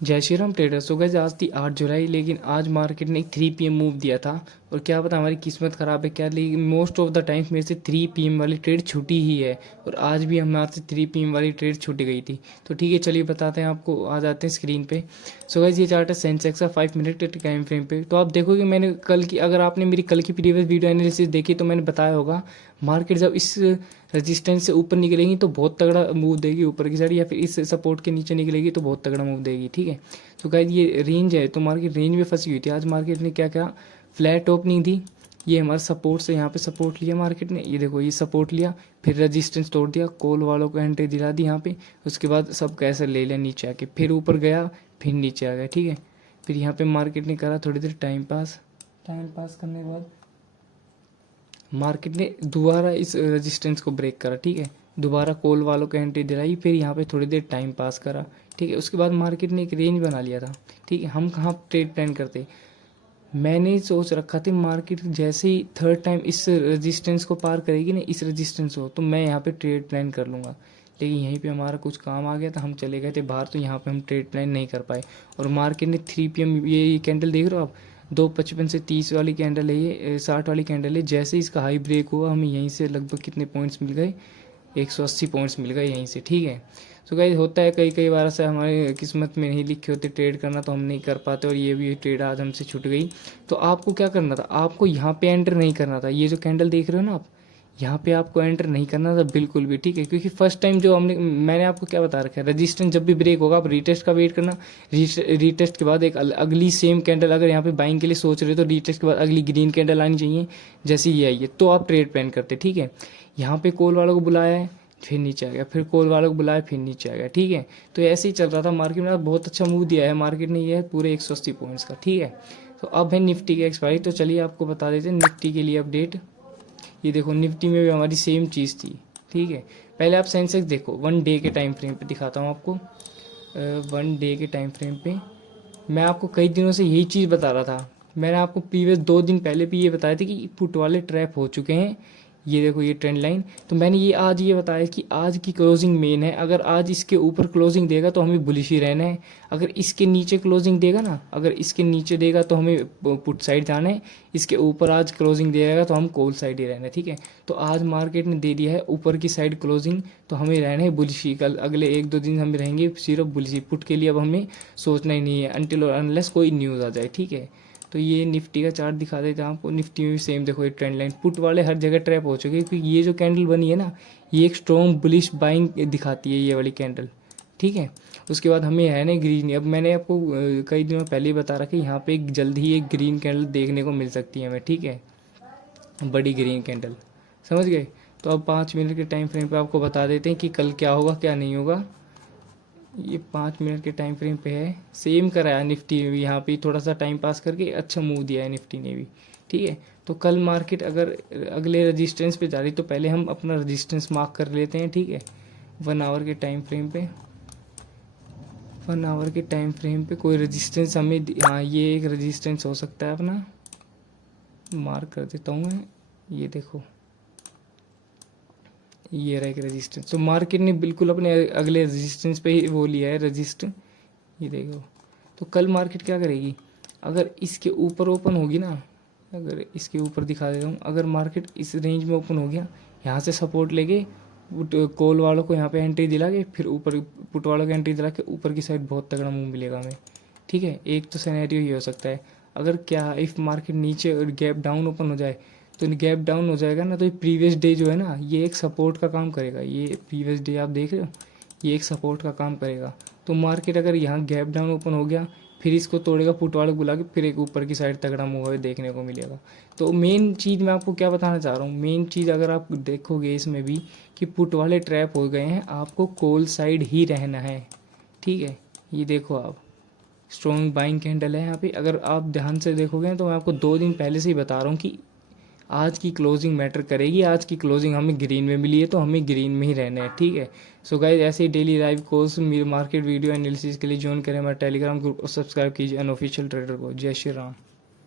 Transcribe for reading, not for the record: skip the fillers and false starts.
जय Shri Ram trader. So guys आज थी 8 जुलाई, लेकिन आज मार्केट ने एक 3 PM मूव दिया था। और क्या पता हमारी किस्मत ख़राब है क्या, लेकिन मोस्ट ऑफ द टाइम्स मेरे से 3 PM वाली ट्रेड छूटी ही है। और आज भी हमारे से 3 PM वाली ट्रेड छूट गई थी। तो ठीक है, चलिए बताते हैं आपको। आ जाते हैं स्क्रीन पे। सो गाइस ये चार्ट है सेंसेक्स का 5 मिनट के टाइम फ्रेम पे। तो आप देखोगे मैंने कल की, अगर आपने मेरी कल की प्रीवियस वीडियो एनालिसिस देखी तो मैंने बताया होगा मार्केट जब इस रेजिस्टेंस से ऊपर निकलेगी तो बहुत तगड़ा मूव देगी ऊपर की साइड, या फिर इस सपोर्ट के नीचे निकलेगी तो बहुत तगड़ा मूव देगी। ठीक है, तो गाइस ये रेंज है, तो मार्केट रेंज में फंसी हुई थी। आज मार्केट ने क्या क्या फ्लैट ओपनिंग दी। ये हमारा सपोर्ट से यहाँ पे सपोर्ट लिया मार्केट ने, ये देखो ये सपोर्ट लिया, फिर रेजिस्टेंस तोड़ दिया, कॉल वालों को एंट्री दिला दी यहाँ पे। उसके बाद सब कैसे ले लिया नीचे आके, फिर ऊपर गया, फिर नीचे आ गया। ठीक है, फिर यहाँ पे मार्केट ने करा थोड़ी देर टाइम पास करने के बाद मार्केट ने दोबारा इस रेजिस्टेंस को ब्रेक करा। ठीक है, दोबारा कॉल वालों को एंट्री दिलाई, फिर यहाँ पे थोड़ी देर टाइम पास करा। ठीक है, उसके बाद मार्केट ने एक रेंज बना लिया था। ठीक है, हम कहाँ ट्रेड प्लान करते, मैंने सोच रखा था मार्केट जैसे ही थर्ड टाइम इस रेजिस्टेंस को पार करेगी ना, इस रेजिस्टेंस को, तो मैं यहाँ पे ट्रेड प्लान कर लूँगा। लेकिन यहीं पे हमारा कुछ काम आ गया था, हम चले गए थे बाहर, तो यहाँ पे हम ट्रेड प्लान नहीं कर पाए। और मार्केट ने 3 PM, ये कैंडल देख रहे हो आप, 2:55 से 30 वाली कैंडल है, ये 60 वाली कैंडल है। जैसे इसका हाई ब्रेक हुआ हमें यहीं से लगभग कितने पॉइंट्स मिल गए, 180 पॉइंट्स मिल गए यहीं से। ठीक है, तो गाइस होता है कई कई बार ऐसा, हमारे किस्मत में नहीं लिखे होते ट्रेड करना, तो हम नहीं कर पाते। और ये भी ट्रेड आज हमसे छूट गई। तो आपको क्या करना था, आपको यहाँ पे एंटर नहीं करना था। ये जो कैंडल देख रहे हो ना आप, यहाँ पे आपको एंटर नहीं करना था बिल्कुल भी। ठीक है, क्योंकि फर्स्ट टाइम जो मैंने आपको क्या बता रखा है, रजिस्टेंस जब भी ब्रेक होगा आप रीटेस्ट का वेट करना। रीटेस्ट के बाद एक अगली सेम कैंडल, अगर यहाँ पे बाइंग के लिए सोच रहे हो तो रीटेस्ट के बाद अगली ग्रीन कैंडल आनी चाहिए। जैसे ये आई है तो आप ट्रेड प्लान करते। ठीक है, यहाँ पे कॉल वालों को बुलाया है, फिर नीचे आ गया, फिर कॉल वालों को बुलाया, फिर नीचे आ गया। ठीक है, तो ऐसे ही चल रहा था मार्केट में। बहुत अच्छा मूव दिया है मार्केट ने, ये है पूरे 180 पॉइंट्स का। ठीक है, तो अब है निफ्टी की एक्सपायरी। तो चलिए आपको बता देते हैं निफ्टी के लिए अपडेट। ये देखो निफ्टी में भी हमारी सेम चीज़ थी। ठीक है, पहले आप सेंसेक्स देखो 1 डे के टाइम फ्रेम पे दिखाता हूँ आपको। 1 डे के टाइम फ्रेम पे मैं आपको कई दिनों से यही चीज़ बता रहा था। मैंने आपको प्रीवियस 2 दिन पहले भी ये बताया था कि पुट वाले ट्रैप हो चुके हैं। ये देखो ये ट्रेंड लाइन, तो मैंने ये आज ये बताया कि आज की क्लोजिंग मेन है। अगर आज इसके ऊपर क्लोजिंग देगा तो हमें बुलिश ही रहना है। अगर इसके नीचे क्लोजिंग देगा ना, अगर इसके नीचे देगा तो हमें पुट साइड जाना है। इसके ऊपर आज क्लोजिंग देगा तो हम कॉल साइड ही रहना है। ठीक है, तो आज मार्केट ने दे दिया है ऊपर की साइड क्लोजिंग, तो हमें रहना है बुलिश ही। कल अगले 1-2 दिन हम रहेंगे सिर्फ बुलिश ही। पुट के लिए अब हमें सोचना ही नहीं है अनटिल और अनलेस कोई न्यूज़ आ जाए। ठीक है, तो ये निफ्टी का चार्ट दिखा देता हूँ आपको। निफ्टी में भी सेम देखो ये ट्रेंड लाइन, पुट वाले हर जगह ट्रैप हो चुके हैं, क्योंकि ये जो कैंडल बनी है ना, ये एक स्ट्रॉन्ग बुलिश बाइंग दिखाती है ये वाली कैंडल। ठीक है, उसके बाद हमें है ना ग्रीन। अब मैंने आपको कई दिनों पहले ही बता रखा है, यहाँ पे जल्द ही एक ग्रीन कैंडल देखने को मिल सकती है हमें। ठीक है, बड़ी ग्रीन कैंडल, समझ गए। तो अब 5 मिनट के टाइम फ्रेम पे आपको बता देते हैं कि कल क्या होगा क्या नहीं होगा। ये 5 मिनट के टाइम फ्रेम पे है, सेम कराया निफ्टी ने भी। यहाँ पे थोड़ा सा टाइम पास करके अच्छा मूव दिया है निफ्टी ने भी। ठीक है, तो कल मार्केट अगर अगले रजिस्टेंस पे जा रही तो पहले हम अपना रजिस्टेंस मार्क कर लेते हैं। ठीक है, 1 आवर के टाइम फ्रेम पे, 1 आवर के टाइम फ्रेम पे कोई रजिस्टेंस हमें, हाँ ये एक रजिस्टेंस हो सकता है अपना, मार्क कर देता हूँ मैं। ये देखो ये रहा एक रेजिस्टेंस। तो मार्केट ने बिल्कुल अपने अगले रेजिस्टेंस पे ही वो लिया है रजिस्ट। ये देखो, तो कल मार्केट क्या करेगी, अगर इसके ऊपर ओपन होगी ना, अगर इसके ऊपर दिखा देता हूँ, अगर मार्केट इस रेंज में ओपन हो गया, यहाँ से सपोर्ट लेके कॉल वालों को यहाँ पे एंट्री दिला के, फिर ऊपर पुट वालों को एंट्री दिला के ऊपर की साइड बहुत तगड़ा मूव मिलेगा हमें। ठीक है, एक तो सिनेरियो ये हो सकता है। अगर क्या इफ़ मार्केट नीचे गैप डाउन ओपन हो जाए, तो गैप डाउन हो जाएगा ना, तो ये प्रीवियस डे जो है ना, ये एक सपोर्ट का काम करेगा। ये प्रीवियस डे आप देख रहे हो, ये एक सपोर्ट का काम करेगा। तो मार्केट अगर यहाँ गैप डाउन ओपन हो गया, फिर इसको तोड़ेगा, पुट वाले को बुला के फिर एक ऊपर की साइड तगड़ा मूव हमें देखने को मिलेगा। तो मेन चीज़ मैं आपको क्या बताना चाह रहा हूँ, मेन चीज़ अगर आप देखोगे इसमें भी कि पुट वाले ट्रैप हो गए हैं, आपको कॉल साइड ही रहना है। ठीक है, ये देखो आप स्ट्रॉन्ग बाइंग कैंडल है यहाँ पे। अगर आप ध्यान से देखोगे तो मैं आपको 2 दिन पहले से ही बता रहा हूँ कि आज की क्लोजिंग मैटर करेगी। आज की क्लोजिंग हमें ग्रीन में मिली है तो हमें ग्रीन में ही रहना है। ठीक है, सो गाइस ऐसे ही daily live course market video analysis के लिए ज्वाइन करें हमारा टेलीग्राम ग्रुप और सब्सक्राइब कीजिए अनऑफिशियल ट्रेडर को। जय श्री राम।